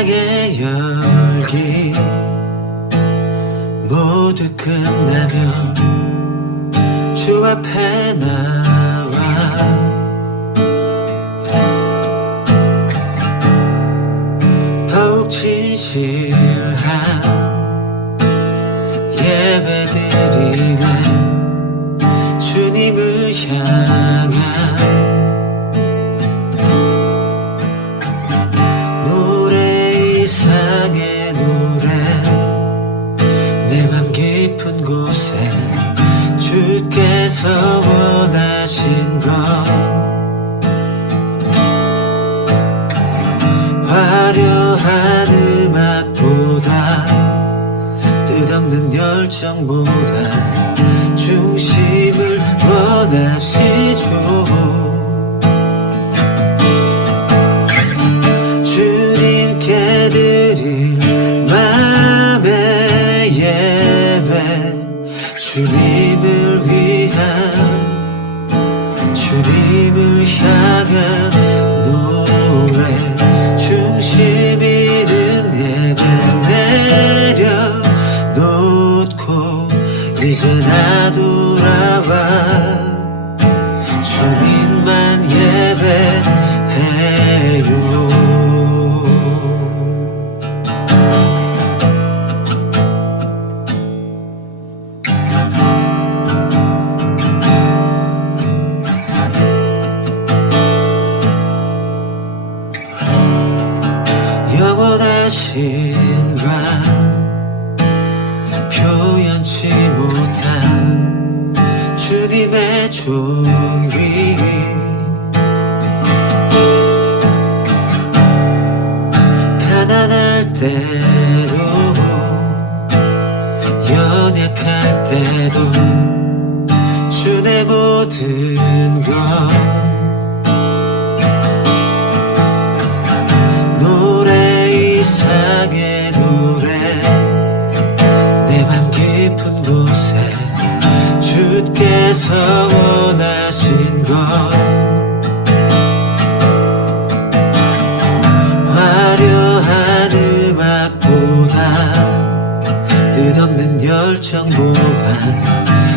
나의 열기 모두 끝나면 주 앞에 나와. 더욱 진실한 예배드리는 주님을 향한 하신 것. 화려한 음악보다 뜻없는 열정보다 중심을 원하시 주님을 향한 노래 중심 잃은 예배 내려 놓고 이제 나 돌아와 주님만 예배해요 감 표현치 못한 주님의 존귀 가난할 때도 연약할 때도 주의 모든 것 많은 열정보다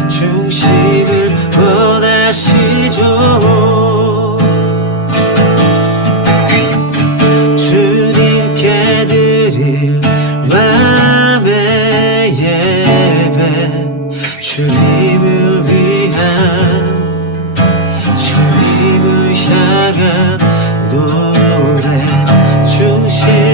중심을 원하시죠. 주님께 드릴 마음의 예배 주님을 위한 주님을 향한 노래 중심